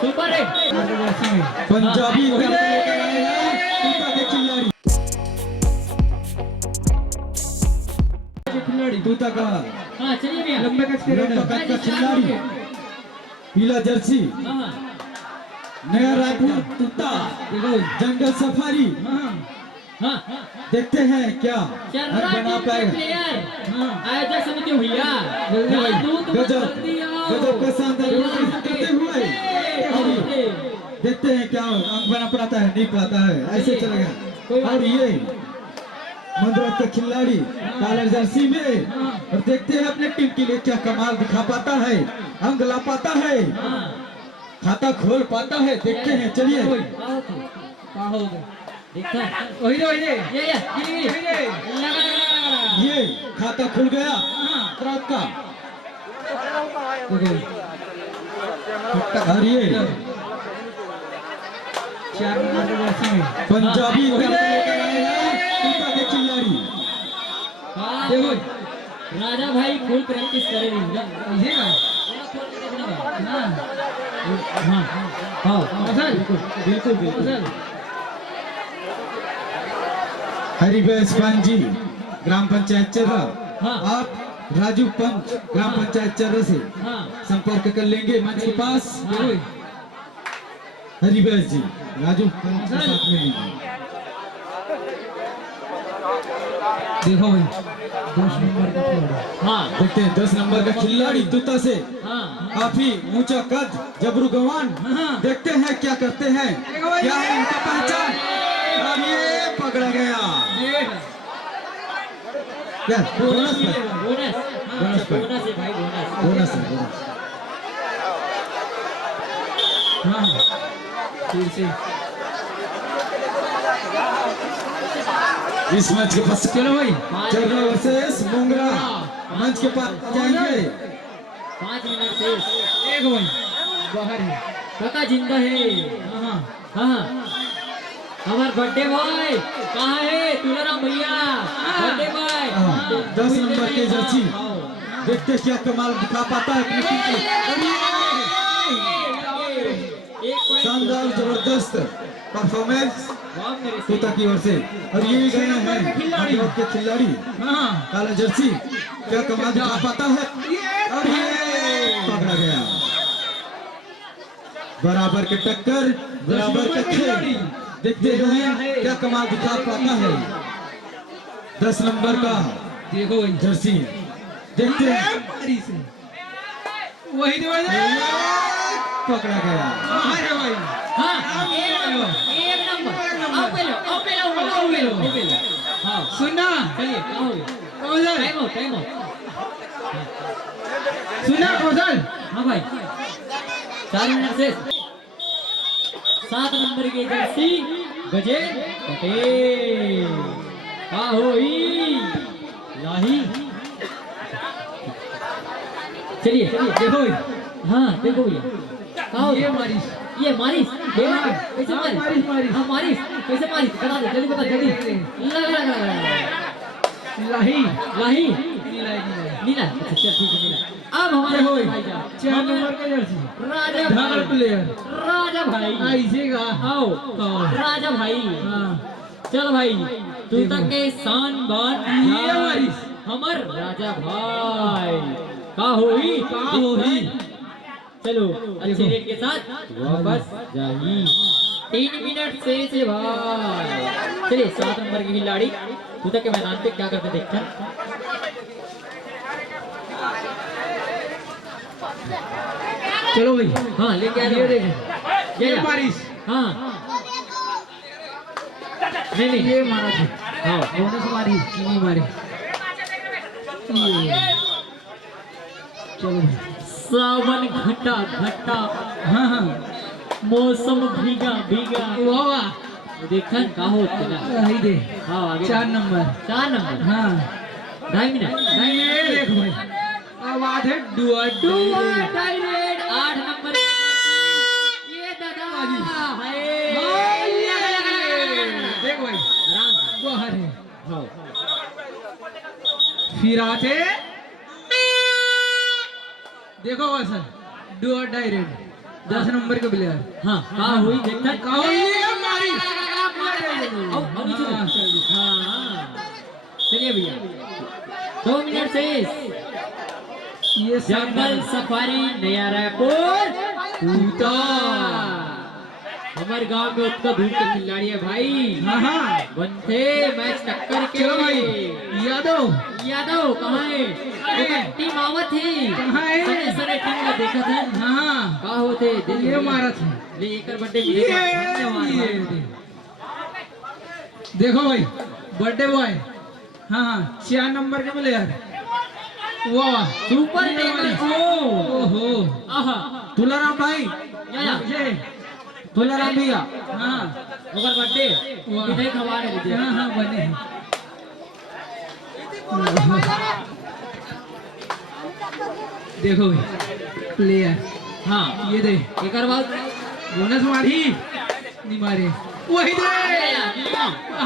Super hit Punjabi लेकर आए हैं तूता के खिलाड़ी। तूता का हाँ चलिए भैया लंबे कद का खिलाड़ी, पीला जर्सी, नया रायपुर तूता, जंगल सफारी। हाँ देखते हैं क्या बना पाएगा। प्लेयर आयोजक समिति भैया गजब गजब का शानदार करते हुए देखते हैं क्या अंक बना पाता है, नहीं पाता है, ऐसे चलेगा। और ये मंदरत का खिलाड़ी काला जर्सी में, और देखते हैं अपने टीम के लिए क्या कमाल दिखा पाता है, अंक ला पाता है, खाता खोल पाता है। देखते हैं, चलिए ये खाता खुल गया रात का। और ये पंजाबी लेकर आए हैं तूता के खिलाड़ी। देखो राजा भाई फुल प्रैक्टिस करे रही है बिल्कुल बिल्कुल। हरिवेश पांजी ग्राम पंचायत चर्रा, हाँ। आप राजू पंच ग्राम पंचायत चर्रा से संपर्क कर लेंगे मंच के पास। हरिवेश जी राजू पंच के साथ में लेंगे। देखो भाई 10 नंबर का खिलाड़ी, हाँ देखते हैं 10 नंबर का खिलाड़ी तूता से, काफी ऊंचा कद, जबरू गवान। देखते हैं क्या करते हैं, क्या है इनका पहचान। अब ये पकड़ा गया क्या बोनस है? बोनस है भाई बोनस है, बोनस। फिर से इस मैच के पास चलो भाई चर्रा वर्सेस मोंगरा मंच के पास जाएंगे। 5 मिनट से एक भाई बाहर है, काका जिंदा है। हाँ हमार बर्थडे बॉय कहाँ है? तुलाराम भैया बर्थडे बॉय 10 नंबर के जर्सी, देखते क्या कमाल दिखा पाता है अपनी टीम को। शानदार जबरदस्त परफॉर्मेंस तूता की ओर से। और ये गए हैं मंदरत के खिलाड़ी काला जर्सी, क्या कमाल दिखा पाता है। और ये पकड़ा गया, बराबर के टक्कर, बराबर का खेल। देखते हैं क्या कमाल दिखा पाता है 10 नंबर का देखो जर्सी। देखते हैं वही पकड़ा गया। एक नंबर आओ पहले हाँ सुनना चलिए टाइम आउट सुना कौशल। हाँ भाई 4 मिनट से 7 नंबर के जर्सी गजेंद्र पटेल लाही। चलिए देखो हाँ देखो भैया ये मारिस कैसे मारिस? हाँ मारिस कैसे मारिस बता दे, जल्दी बता जल्दी। लाही नीला, अच्छा चल ठीक है नीला। अब हमारे हो 4 नंबर का जर्सी राजा भाई आइएगा, आओ राजा भाई। चलो भाई तूता के शान बान हमर राजा भाई का होई। चलो अच्छे रेट के साथ वापस जाइए। 3 मिनट से भाई। चलिए 7 नंबर के खिलाड़ी तूता के मैदान पे क्या करते देखते हैं। चलो भाई हाँ लेके आ जाओ। ये बारिश हाँ नहीं ये मारा था। हाँ बोनस मारी नहीं मारी। चलो सावन घटा हाँ मौसम भीगा वाह देखन का होते ना दे। हाँ आगे 4 नंबर हाँ 2.5 मिनट देख भाई आवाज है डायरेक्ट 8 नंबर ये दादा देख भाई आराम बाहर है। हाँ फिर आते देखो सर, डू और डाई रेड 10 नंबर के प्लेयर। हाँ कहाँ हुई देखता कहाँ हुई है मारी? आओ नीचे हाँ चलिए भैया 2 मिनट से ये जंगल सफारी नया रायपुर टूटा हमारे गांव में उतना दूर के खिलाड़ी है भाई। हाँ हाँ बनते मैच टक्कर के चलो भाई यादव यादव कहाँ है टीम आवत है कहाँ है? सरे सरे टीम का देखा था हाँ कहाँ होते ये मारा था। ले एक बर्थडे ये देखो भाई बर्थडे बॉय। हाँ हाँ 4 नंबर के प्लेयर। वाह सुपर ओहो आहा तुलाराम भाई या तुलाराम भैया। हाँ ओकर बर्थडे वाह। मिठाई खवा रहे थे हाँ हाँ बने हैं। देखो भाई प्लेयर। हाँ ये दे एक बाद बोनस मारी नहीं मारे वही दे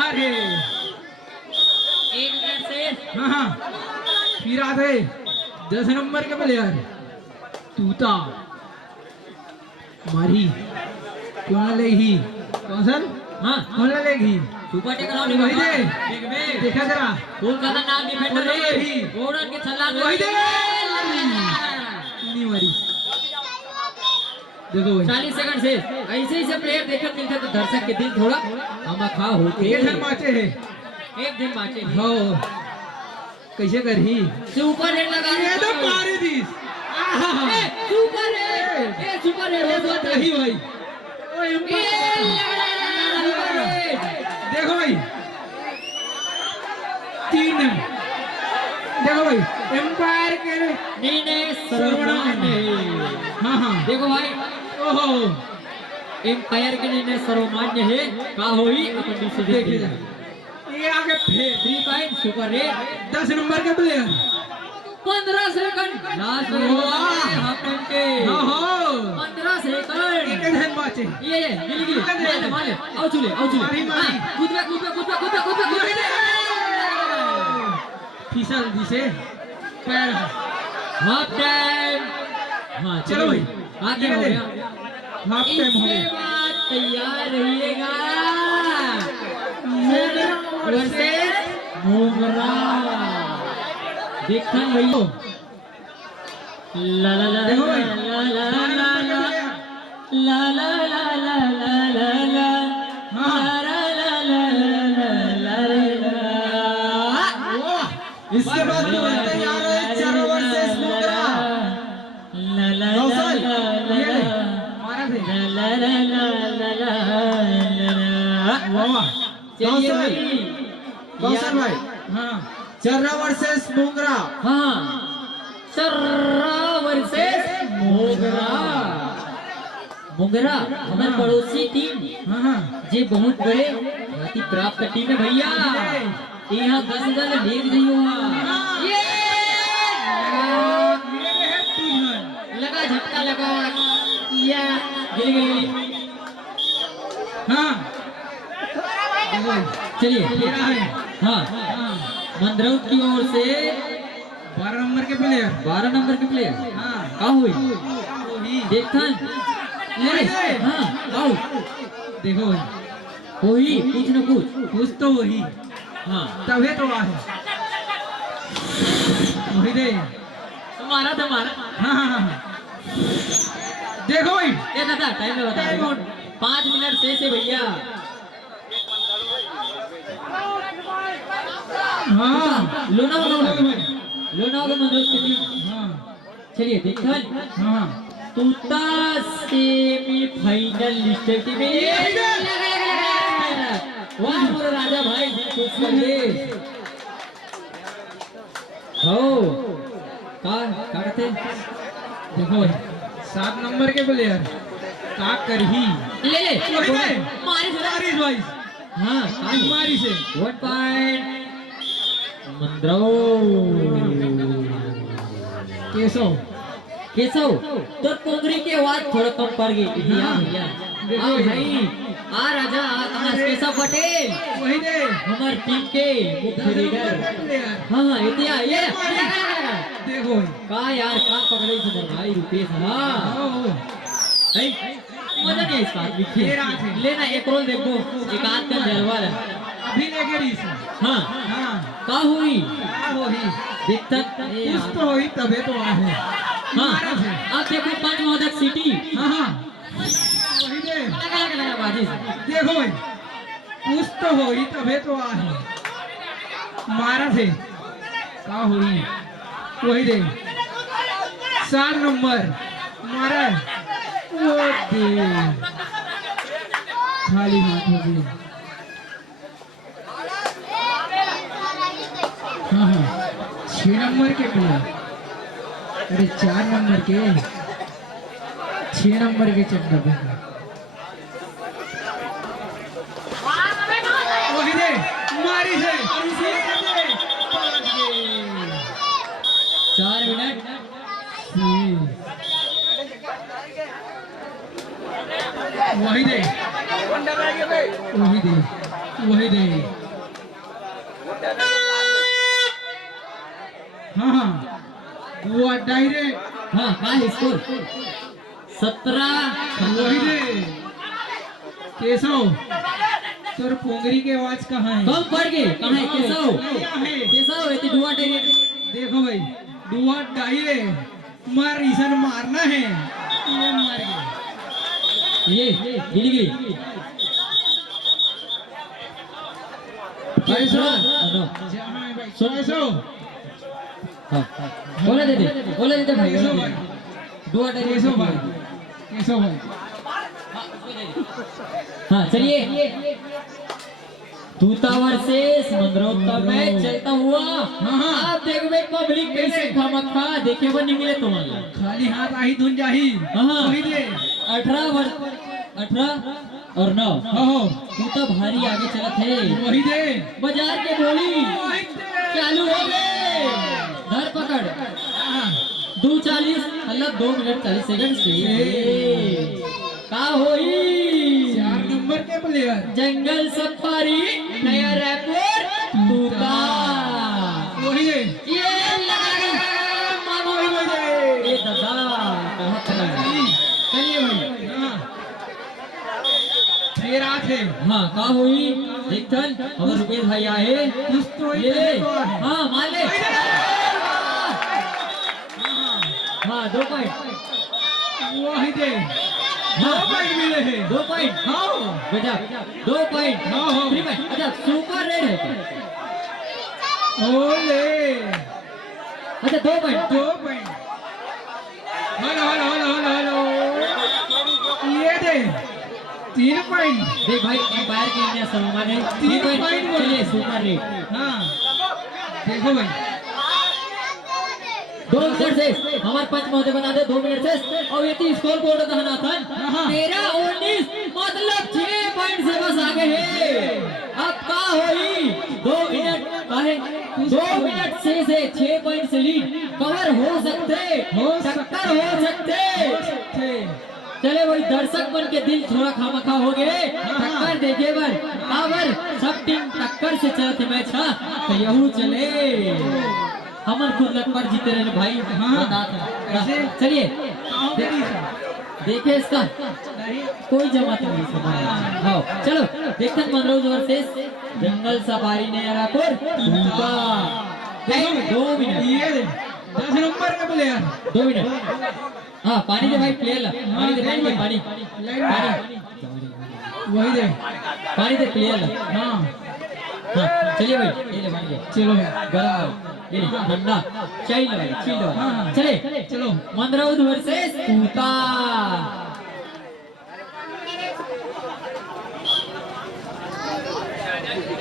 अरे एक मिनट से हाँ हाँ फिर आते 10 नंबर के प्लेयर तूता मारी क्यों ना लेगी कौशल हाँ कौन ना लेगी सुपर टेकर आउट वही दे बिग में देखा जरा कोलकाता नाम डिफेंडर वही है दे। गोल्डन के छलांग वही दे नहीं मारी देखो भाई 40 सेकंड से ऐसे ही से प्लेयर देखकर मिलते तो दर्शक के दिल थोड़ा आमाखा होते ये धन माचे है एक दिन बाचे हो कैसे करही सुपर हिट लगा ये तो मारे दीस सुपर हिट ये सुपर हिट ये तो नहीं भाई ओए देखो भाई 3 देखो भाई एम्पायर के नीने सर्वमान्य हाँ हाँ देखो भाई ओहो एम्पायर के नीने सर्वमान्य है का होई अपन डिसीजन देखे जा ये आगे फेर 3 पॉइंट सुपर हिट 10 नंबर के player 15 second last half time के हो 15 सेकंड एक धन बाचे ये गिली गिली माले आओ चुले मारी, मारी। कूद पे फिसल दिसे पैर हाफ टाइम हाँ चलो भाई आगे हो गया हाफ टाइम हो इसके गया बाद तैयार रहिएगा वर्सेस मोगरा देखन भैया ला ला ला देखो भाई ला ला ला ला ला ला ला ला ला ला ला हाँ। ला ला ला ला ला इसके बाद तैयार है 4 वर्सेस मोगरा ला ला कौशल ला ये ला मारा थे ला ला ला ला ला वाह चलिए कौशल भाई कौशल भाई हाँ 4 वर्सेस मोगरा हाँ सर्रा वर्सेस मोगरा मोगरा हमारे पड़ोसी टीम हाँ हाँ जे बहुत बड़े अति प्राप्त टीम है भैया यहाँ 10,000 लेग रही हो ये लगा झटका लगा या गिली गिली हाँ देखो भाई चलिए मेरा है हाँ हाँ मंदरौत की ओर से 12 नंबर के प्लेयर 12 नंबर के प्लेयर हाँ का हुई वही देखन ले हाँ आओ देखो भाई कोई कुछ न कुछ तो वही हाँ तभी तो आ है वही दे मारा था मारा हाँ हाँ हाँ देखो भाई ये दादा टाइम में बता दो 5 मिनट से भैया हाँ लोना होगा भाई लोना होगा मनोज की टीम हाँ चलिए देखन हाँ तूता सेमीफाइनल लिस्टेड टीम वाह मोरे राजा भाई खुश करिए हो का करते देखो भाई 7 नंबर के प्लेयर का करही ले ले वही दे मारी बारिश भाई हाँ आई मारी से 1 पॉइंट मंद्रो केशव तो कोंगरी के आवाज थोड़ा कम पड़ गई भैया भैया आ भाई आ राजा कहाँ केशव पटेल वही दे हमार टीम के मुख्य लीडर प्लेयर हाँ हाँ इतिया ये देखो देखो का यार का पकड़े इधर भाई रुपेश हां नहीं मजा नहीं इस बात में लेना एक रोल देखो एक आध का जलवा है अभी लेके रही से हां हाँ का हुई दिक्कत कुछ तो हुई तबे तो आहे हां अब देखो पांच मोदक सिटी हाँ वही दे लगा बाजी से देखो भाई कुछ तो हुई तबे तो आहे मारा थे का हुई वही दे 4 नंबर मारा वो दे खाली हाथ हो गई हाँ हाँ 6 नंबर के प्लेयर अरे 4 नंबर के 6 नंबर के चंदा पे वही दे मारी से 4 मिनट वही दे वही दे वही दे हाँ हाँ वो डायरेक्ट हां का स्कोर 17 वही दे केशव तोर पोंगरी के आवाज कहाँ है कम पड़ गए कहां है केशव है केशव ये दुआ डायरेक्ट देखो भाई दुआ डायरे मार इसन मारना है ये मार गया ये गिर गई कैसो नो सुनो सो हां बोले दे भाई कैसो भाई दुआ कैसो भाई कैसो भाई हाँ चलिए तूता वर्सेस मंदरौता मैच चलता हुआ आप देखो पब्लिक कैसे खामखा देखे वो नहीं मिले तुम्हारा खाली हाथ आही धुन जाही वही दे 18 और 9 तूता भारी आगे चला थे वही दे बाजार के बोली चालू हो गए धरपकड़ 2:40 मतलब 2 मिनट 40 सेकंड से का होई 4 नंबर के प्लेयर जंगल सफारी नया रायपुर तूता वही दे ये मानो ये दादा कहां चला चलिए भाई फिर आते हाँ का हुई देखन हमारे रुपेश भाई आए कुछ तो ले हाँ मान ले हाँ 2 पॉइंट वही दे 2 पॉइंट मिले हैं 2 पॉइंट हाँ बेटा 2 पॉइंट हाँ, हाँ। 3 पॉइंट अच्छा सुपर रेड है क्या? ओले अच्छा 2 point 2 point hello hello hello hello hello ये दे 3 पॉइंट देख भाई एम्पायर की इंडिया सम्मान है 3 point पॉइंट बोल। चलिए सुपर रेड हाँ देखो भाई 2 मिनट से हमारे पंच महोदय बता दे 2 मिनट से और ये स्कोर बोर्ड धनाथन हाँ। 13-19 मतलब 6 पॉइंट से बस आगे है अब का होई 2 मिनट काहे 2 मिनट से 6 पॉइंट से लीड कवर हो सकते टक्कर हो सकते चले वही दर्शक बन के दिल थोड़ा खामखा हो गए टक्कर देखे बर काबर सब टीम टक्कर से चलते मैच हाँ तो यहू चले हमर खुद लटपट जीते रहे भाई कैसे? चलिए दे- देखे इसका कोई जमात नहीं समझ हाँ चलो देखते हैं मनोज वर्सेस जंगल सफारी ने रायपुर 2 मिनट ये दे 10 नंबर का प्लेयर 2 मिनट हाँ पानी दे भाई प्लेयर ला पानी दे पानी वही दे पानी दे प्लेयर ला हाँ हाँ चलिए भाई ये ले पानी दे चलो भाई गरम ये ले ठंडा चिल हाँ। चले चलो मंदरौद वर्सेस तूता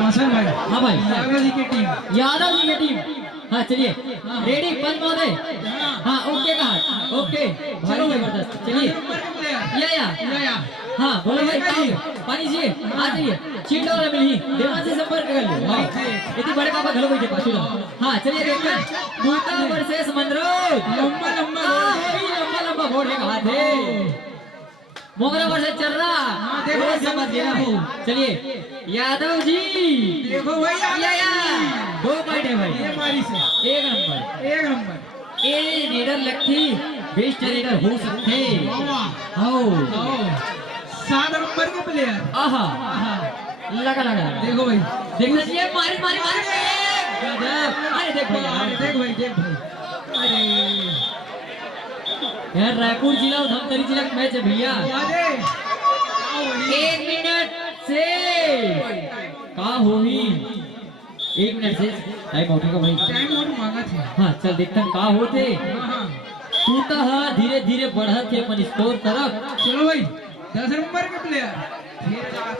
हसन भाई हाँ भाई यादव जी की टीम यादव जी की टीम हाँ चलिए रेडी पंच महोदय हाँ ओके कहा ओके भाई जबरदस्त चलिए नंबर का प्लेयर या हाँ बोलो भाई कहाँ पानी चाहिए आ जाइए चीट वाला मिली देवान से संपर्क कर लो हाँ इतनी बड़े पापा घलो बैठे पाछू हाँ चलिए देखते हैं तूता वर्सेस मंदरौद लंबा लंबा लंबा लंबा वोट है कहा थे मोगरा वर्सेस चल रहा देखो, समझ गया चलिए यादव जी देखो भाई या 2 पॉइंट है भाई ये मारी से 1 नंबर 1 नंबर ए रीडर लगती बेस्ट रीडर हो सकते आओ 7 नंबर के प्लेयर। आहा लगा लगा देखो भाई, देखना चाहिए मारी मारी मारी गजब अरे देख भाई यार देख भाई, देख भाई। अरे यार रायपुर जिला और धमतरी जिला का मैच है भैया। अरे 1 मिनट से का होही 1 मिनट से टाइम आउट का भाई टाइम आउट मांगा था। हाँ चल देखता का होते हाँ, तू तो हाँ धीरे धीरे बढ़त है अपन स्कोर तरफ। चलो भाई 10 नंबर के प्लेयर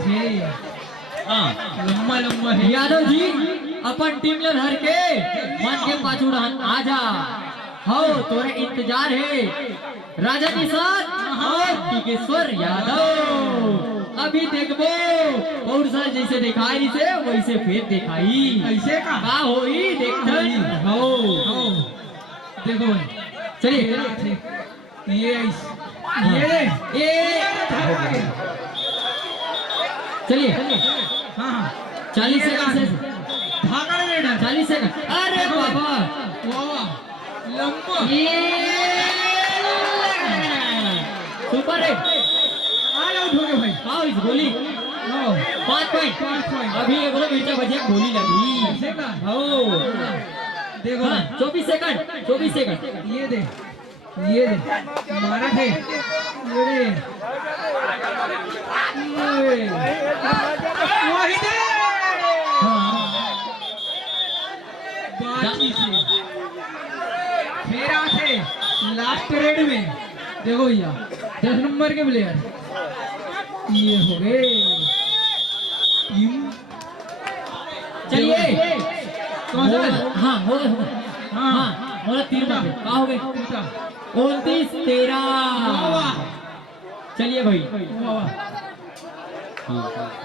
थे। हाँ लंबा लंबा है। यादव जी अपन टीम ले हर के मन के पाछू रहन आजा हो तोरे इंतजार है राजा निषाद और टिकेश्वर यादव। अभी देखबो और सर जैसे दिखाई से वैसे फिर दिखाई ऐसे का होई देखते हो। देखो भाई, चलिए ये चलिए हाँ 40 सेकंड से भागा रेडर 40 सेकंड अरे बाबा वाह लंबा सुपर हिट ऑल आउट हो गए भाई। आओ इस गोली 5 पॉइंट अभी एक और मिर्चा बजिया गोली लगी ऐसे का हो देखो हाँ 24 सेकंड ये दे मारा थे ये वही दे हाँ बाकी से फेरा थे लास्ट रेड में। देखो भैया 10 नंबर के प्लेयर ये हो गए टीम। चलिए कौन सा? हाँ हो गए हाँ मोरा 3 नंबर का हो गए 29 13 वाह चलिए भाई वाह वाह। हाँ